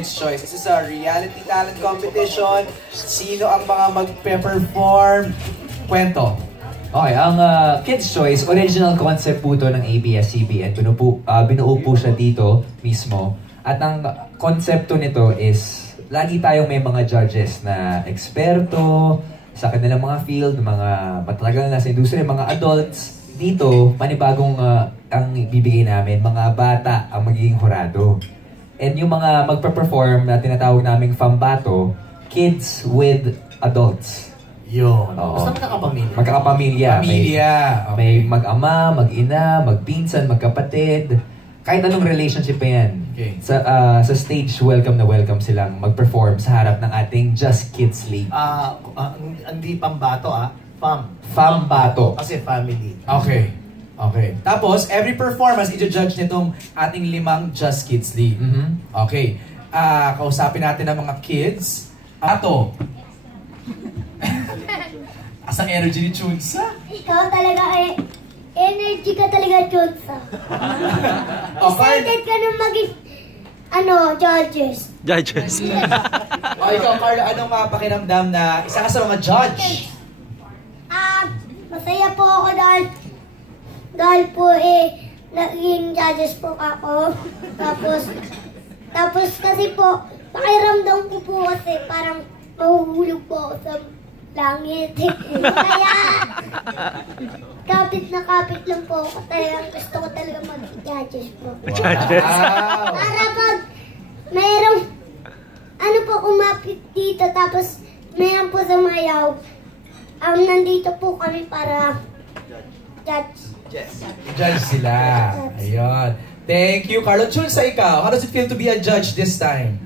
Kids Choice. This is a reality talent competition. Sino ang mga magpe-perform? Kwento. Okay, ang uh, Kids Choice, original concept po to ng ABS-CBN. Binupo, uh, binuo po siya dito mismo. At ang konsepto nito is, lagi tayong may mga judges na eksperto sa kanilang mga field, mga matalagal na sa industriya, mga adults. Dito, panibagong uh, ang bibigay namin, mga bata ang magiging horado. And yung mga magpa-perform na tinatawag naming fambato, kids with adults. Yun. Oo. Basta magkakapamilya. Magkakapamilya. Pamilya. May, may mag-ama, mag-ina, magpinsan, magkapatid. Kahit anong relationship pa yan. Okay. Sa, ah, sa stage, welcome na welcome silang mag-perform sa harap ng ating Just Kids League. Ah, ah, hindi pambato ah. Fam. Fambato. Kasi family. Okay. Okay. Tapos, every performance, i-judge nitong ating limang Just Kids League. Mhm. Okay. Ah, kausapin natin ang mga kids. Ato. Asang energy ni Chunsa? Ikaw talaga ay energy ka talaga, Chunsa. Okay. Excited ka na maging ano, judges. Judges. O ikaw, Carlo, anong mga pakiramdam na isa ka sa mga judge? Ah, masaya po ako dahil dahil po eh naging judges po ako. Tapos tapos kasi po pakiramdam ko po kasi parang mahuhulog po ako sa langit. Kaya kapit na kapit lang po ako. Talagang gusto ko talaga mag-judges po. Wow. Para pag mayroong ano po kumapit dito tapos mayroon po sumayaw. Um, nandito po kami para judge. Judge sila. Ayun. Thank you, Carlo. Chunsa, ikaw, how does it feel to be a judge this time?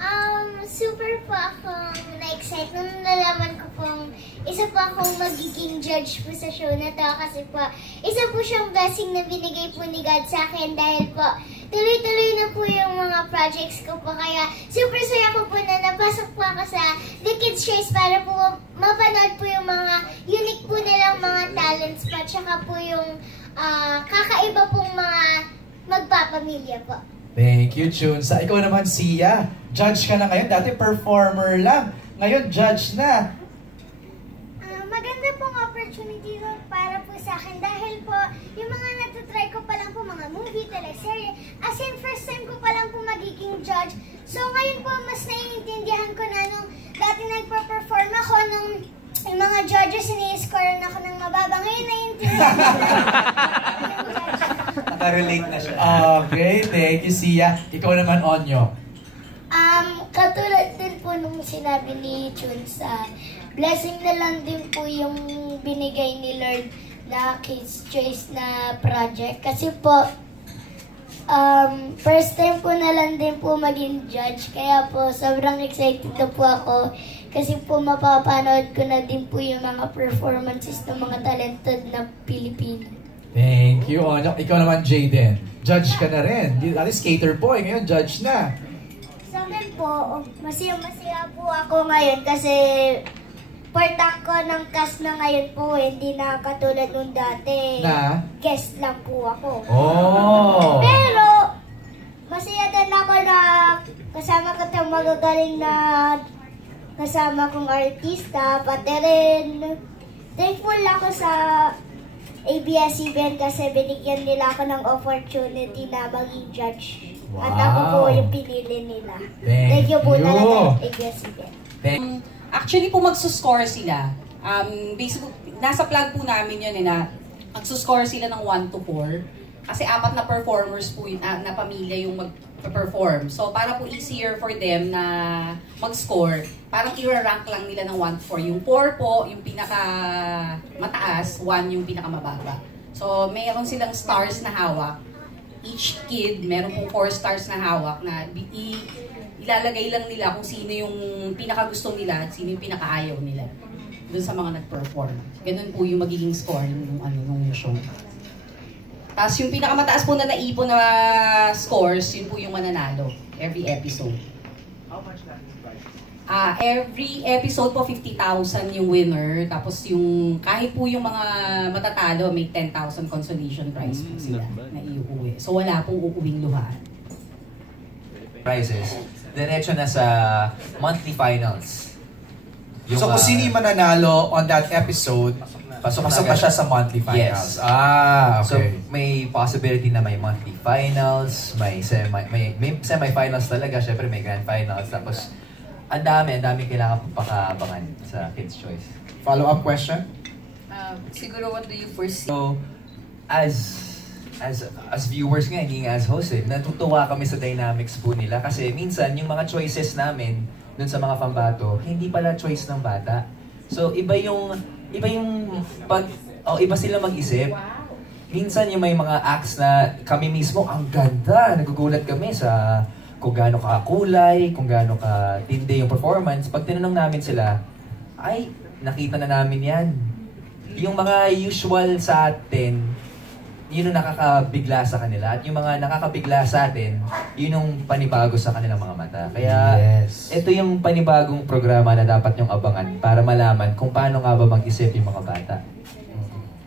Um, super po akong na-excite nung nalaman ko pong isa po akong magiging judge po sa show na to kasi po isa po siyang blessing na binigay po ni God sa akin dahil po tuloy-tuloy na po yung mga projects ko po kaya super saya ko po na napasok po ako sa The Kids Choice para po mapanood po yung mga unique po nilang mga talents pa tsaka po yung ah, kakaiba pong mga magpapamilya po. Thank you, Chunsa. Ikaw naman, Sia. Judge ka na ngayon. Dati performer lang. Ngayon, judge na. Ah, maganda pong opportunity po para po sa akin dahil po yung mga natutry ko pa lang po mga movie, teleserye, as in first time ko pa lang po magiging judge. So ngayon po mas naiintindihan ko na nung dati nagpa-perform ako nung yung mga judges ini-score ako ng mababa. Ngayon naiintindihan ko na. Nakarelate na siya. Okay, thank you, Sia. Ikaw naman, Onyo. Um, katulad din po nung sinabi ni Chunsa, blessing na lang din po yung binigay ni Lord na Kids Choice na project. Kasi po, um, first time po na lang din po maging judge. Kaya po, sobrang excited na po ako. Kasi po, mapapanood ko na din po yung mga performances ng mga talented na Pilipino. Thank you, Onyo. Ikaw naman, Jaden. Judge ka na rin. Di- Dati skater boy, ngayon judge na. Sa akin po, masaya-masaya po ako ngayon kasi part ako ng cast na ngayon po, hindi na katulad nung dati. Na? Guest lang po ako. Oh! Pero, masaya din ako na kasama ko itong magagaling na kasama kong artista. Pati rin, thankful ako sa ABS-CBN kasi binigyan nila ako ng opportunity na maging judge. At ako po Wow. yung pinili nila. Thank Thank you po you. talaga ABS-CBN. Thank Actually po magsuscore sila. Um, basically, nasa plan po namin yun eh, na magsuscore sila ng 1 to 4. Kasi apat na performers po yun, ah, na pamilya yung mag-perform. So para po easier for them na mag-score, parang i-rank lang nila ng 1 to 4. Yung 4 po, yung pinaka mataas, 1 yung pinaka mababa. So mayroon silang stars na hawak. Each kid, meron pong 4 stars na hawak na i- ilalagay lang nila kung sino yung pinaka gusto nila at sino yung pinaka ayaw nila dun sa mga nag-perform. Ganun po yung magiging score ng ano nung show. Tapos yung pinakamataas po na naipon na scores, yun po yung mananalo every episode. Ah, every episode po 50,000 yung winner. Tapos yung kahit po yung mga matatalo, may 10,000 consolation prize po sila na iuwi. So wala pong uuwing luhaan. Prizes. Diretso na sa monthly finals. so kung ah, sino yung mananalo on that episode, Pasok pasok na pa siya sa monthly finals. Yes. Ah, So, okay. may possibility na may monthly finals, may semi may, may semi-finals talaga, syempre may grand finals, tapos ang dami, ang dami kailangan pagpakabangan sa Kids Choice. Follow-up question? Um, siguro, what do you foresee? So, as as as viewers nga, hindi nga as host eh, natutuwa kami sa dynamics po nila kasi minsan yung mga choices namin dun sa mga pambato, hindi pala choice ng bata. So, iba yung iba yung pag oh, iba sila mag-isip. Minsan yung may mga acts na kami mismo, ang ganda, nagugulat kami sa kung gaano ka kulay, kung gaano ka tindi yung performance. Pag tinanong namin sila, ay, nakita na namin yan. Yung mga usual sa atin, yun yung nakakabigla sa kanila. At yung mga nakakabigla sa atin, yun yung panibago sa kanilang mga mata. Kaya, Yes. ito yung panibagong programa na dapat yung abangan para malaman kung paano nga ba mag-isip yung mga bata.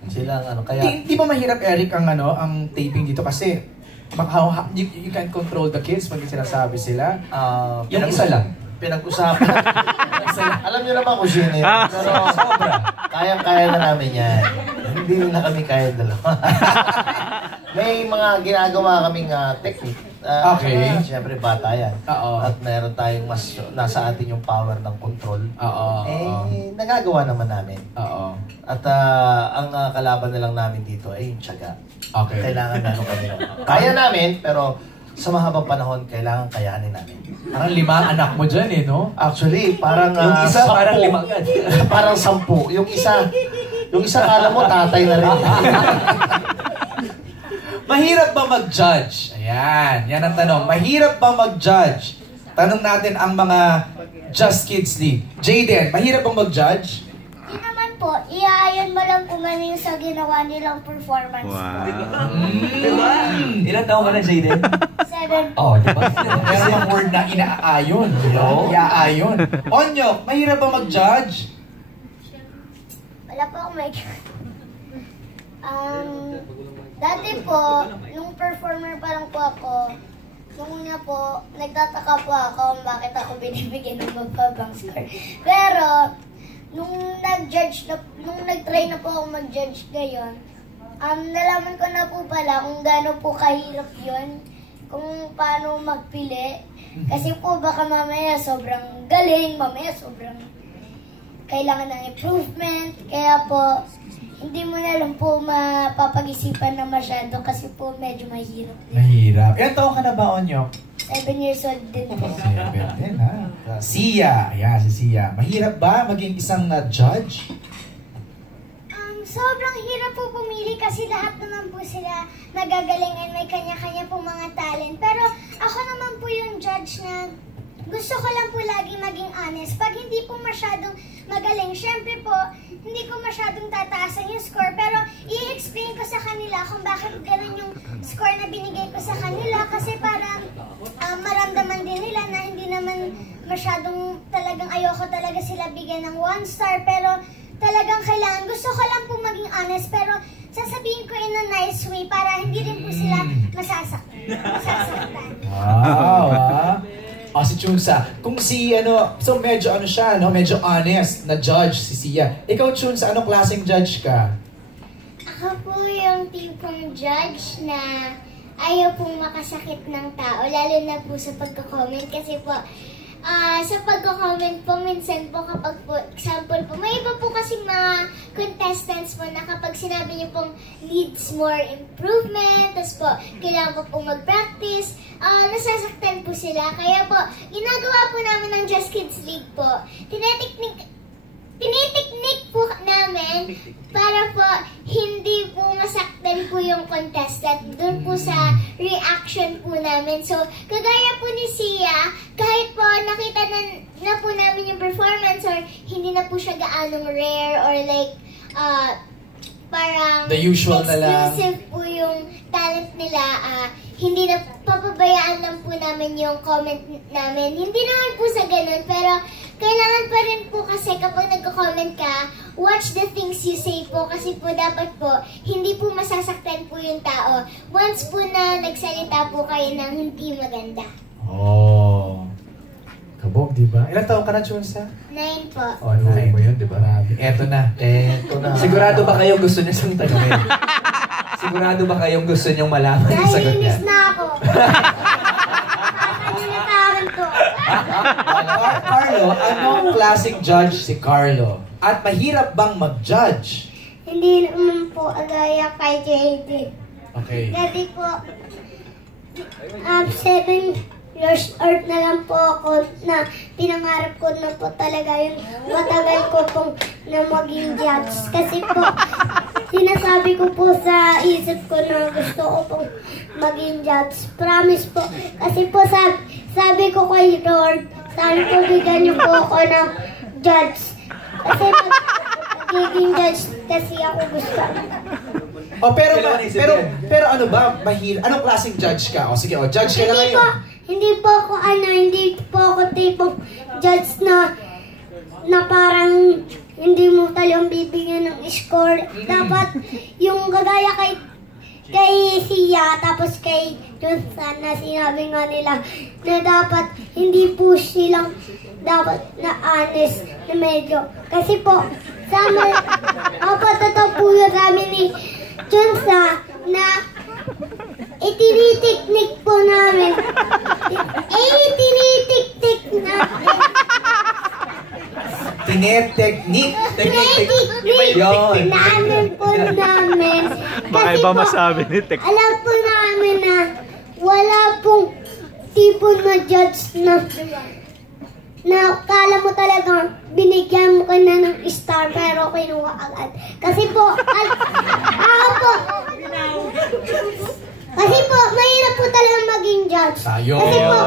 Sila ang ano, kaya... Di, di ba mahirap, Eric, ang ano, ang taping dito kasi baka how- you, you can't control the kids pag sinasabi sila. ah, Yung isa lang. Pinag-usapan. Alam niyo naman kung sino yun. Pero kayang-kaya na namin yan. Hindi na kami kaya dalawa. May mga ginagawa kaming ah, technique. Ah, Okay. Siyempre bata yan. Oo. At meron tayong mas nasa atin yung power ng control. Oo. Eh, nagagawa naman namin. Oo. At ah, ang ah, kalaban na lang namin dito ay yung tiyaga. Okay. Kailangan namin kami. Kaya namin, pero sa mahabang panahon, kailangan kayanin namin. Parang lima anak mo dyan eh, no? Actually, parang Yung ah, isa, parang sampu. lima agad. parang sampu. Yung isa, yung isa kala mo tatay na rin. Mahirap ba mag-judge? Ayan, yan ang tanong. Mahirap ba mag-judge? Tanong natin ang mga Just Kids League. Jaden, mahirap bang mag-judge? Di naman po, iaayon mo lang kung ano yung sa ginawa nilang performance. Mm. Ilan taong ka na, Jaden? Seven. Oh, di ba? Meron yung word na inaayon. No? Iaayon. Onyo, mahirap ba mag-judge? Wala po akong may Um, dati po, nung performer pa lang po ako, nung una po, nagtataka po ako kung bakit ako binibigyan ng mababang score. Pero, nung nag-judge na, nung nag-try na po ako mag-judge ngayon, um, nalaman ko na po pala kung gaano po kahirap yon kung paano magpili. Kasi po baka mamaya sobrang galing, mamaya sobrang kailangan ng improvement. Kaya po, hindi mo na lang po mapapag-isipan na masyado kasi po medyo mahirap. Mahirap. Ilan taong ka na ba, Onyo? Seven years old din po. Seven din, ha? Sia. Ayan, si Sia. Mahirap ba maging isang uh, judge? Um, sobrang hirap po pumili kasi lahat naman po sila nagagaling and may kanya-kanya po mga talent. Pero ako naman po yung judge na gusto ko lang po lagi maging honest. Pag hindi po masyadong magaling, syempre po, hindi ko masyadong tataasan yung score. Pero i-explain ko sa kanila kung bakit ganun yung score na binigay ko sa kanila. Kasi parang um, maramdaman din nila na hindi naman masyadong talagang ayoko talaga sila bigyan ng one star. Pero talagang kailangan. Gusto ko lang po maging honest, pero sasabihin ko in a nice way para hindi rin po sila masasaktan. Masasaktan. Wow, ah. O, si Chunsa. Kung si, ano, so medyo ano siya, no? Medyo honest na judge si Sia. Ikaw, Chunsa, anong klaseng judge ka? Ako po yung tipong judge na ayaw pong makasakit ng tao, lalo na po sa pagko-comment kasi po, ah sa pagko-comment po, minsan po kapag po, example po, may iba po kasi mga contestants po na kapag sinabi niyo pong needs more improvement, tapos po, kailangan po pong mag-practice, ah nasasaktan po sila. Kaya po, ginagawa po namin ng Just Kids League po, tineteknik tinitiknik po namin para po hindi po yung contestant dun po sa reaction po namin. So, kagaya po ni Sia, kahit po nakita na, na po namin yung performance or hindi na po siya gaanong rare or like, uh, parang The usual na lang. exclusive po yung talent nila, ah, hindi na papabayaan lang po namin yung comment namin. Hindi naman po sa ganun, pero kailangan pa rin po kasi kapag nagko-comment ka, watch the things you say po kasi po dapat po hindi po masasaktan po yung tao once po na nagsalita po kayo ng hindi maganda. Oh. Pasabog, di ba? Ilang taon ka na, Chunsa? Nine po. Oh, nine. mo yun, di ba? Eto na. Eto na. Sigurado ba kayong gusto niya siyang tanungin? Sigurado ba kayong gusto niyong malaman yung sagot niya? Naiinis na ako. Kanina sa akin to. Car- Carlo, anong classic judge si Carlo? At mahirap bang mag-judge? Hindi naman po agaya kay JD. Okay. Kasi po, um, seven years old na lang po ako na pinangarap ko na po talaga yun. Matagal ko pong na maging judge. Kasi po, sinasabi ko po sa isip ko na gusto ko pong maging judge. Promise po. Kasi po sabi, sabi ko kay Lord, sabi ko bigyan niyo po ako ng judge. Kasi mag, magiging judge kasi ako gusto. Oh, pero Kailangan isipin pero pero ano ba? Mahir anong klaseng judge ka? O sige, o judge ka na Hindi po, ngayon. hindi po ako ano, hindi po ako tipong judge na na parang hindi mo talagang bibigyan ng score. Dapat yung kagaya kay kay Sia tapos kay Junsan na sinabi nga nila na dapat hindi po silang dapat na honest na medyo. Kasi po, sa amin, opo, totoo po yun sa amin ni Junsa na itinitiknik po namin. Eh, itinitiktik namin. Tineteknik. Teknik. Tinitiknik Yun. namin po namin. Baka iba masabi ni Tek. alam po namin na wala pong tipo na judge na na kala mo talaga binigyan mo ka na ng star pero kinuha agad. Kasi po, al, ako po, kasi po, mahirap po talaga maging judge. Tayo. Kasi po,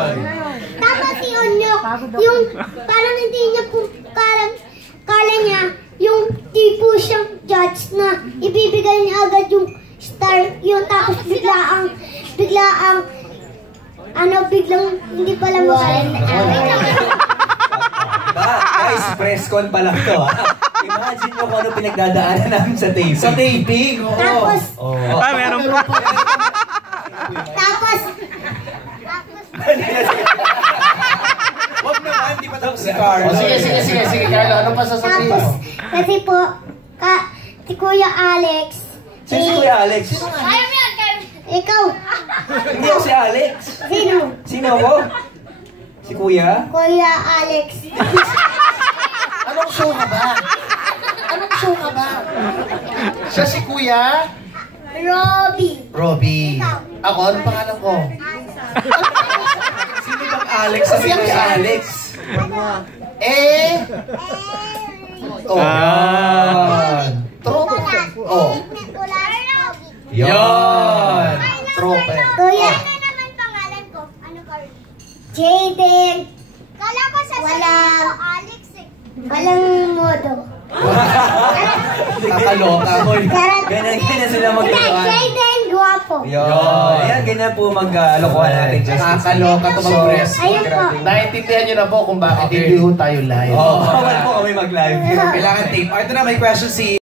tama si Onyok, yung parang hindi niya po kala, kala niya, yung tipo siyang judge na ibibigay niya agad yung star, yun tapos bigla ang, bigla ang, ano, biglang hindi pala magaling. Ba, guys, press con pa lang to. ha? Imagine mo kung ano pinagdadaanan namin sa taping. Sa taping, oo. Tapos, Oh. Ah, meron pa. tapos, Wag naman, di pa tapos si Carlo. O sige, sige, sige, sige, Carlo. Ano pa sasabihin tapos, mo? kasi po, si Kuya Alex, Sino si Kuya Alex? ikaw, Hindi ako si Alex. sino? Sino ako? Si Kuya? Kuya Alex. Anong show ka ba? Anong show ka ba? Siya si Kuya? Robby. Robbie. Ako, anong pangalan ko? Sino bang Alex? Sa Sino si Alex? Eh? Oh. Ah. Oh. Yon! Tropa. Kuya. Ano naman pangalan ko? Ano ka? Jaden. Kala ko sa Walang, Alex eh. Walang modo. Nakaloka mo. Ganyan, ganyan sila magturuan. Jaden, guwapo. Yon! Ayan, ganyan po mag-alokohan natin. Just Nakakaloka to mag-press. Ayun po. Naintindihan niyo na po kung bakit hindi ho tayo live. Oo. Bawal po kami mag-live. Kailangan tape. Oh, ito na, may question si